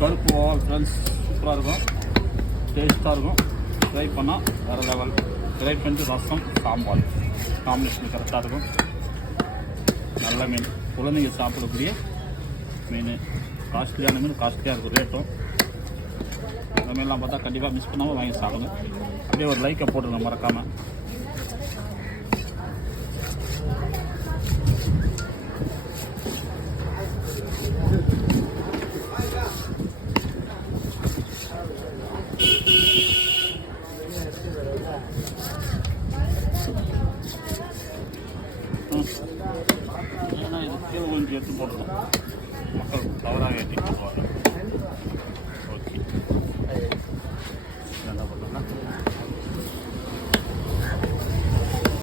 கருப்பு oval friends சூப்பராக இருக்கும், டேஸ்ட்டாக இருக்கும். ட்ரை பண்ணால் வேறு லெவல். ட்ரை பண்ணிட்டு ரசம் சாம்பார் காம்பினேஷன் கரெக்டாக இருக்கும். நல்ல மீன், குழந்தைங்க சாப்பிடக்கூடிய மீன். காஸ்ட்லியான மீன், காஸ்ட்லியாக இருக்கும் ரேட்டும். இந்த மீன்லாம் பார்த்தா கண்டிப்பாக மிஸ் பண்ணாமல் வாங்கி சாப்பிடுங்க. அப்படியே ஒரு லைக்கை போட்டுருங்க மறக்காமல். ஏன்னா இது கீழே கொஞ்சம் எடுத்து போட்டுருக்கோம் மக்கள் தவறாக ஏற்றி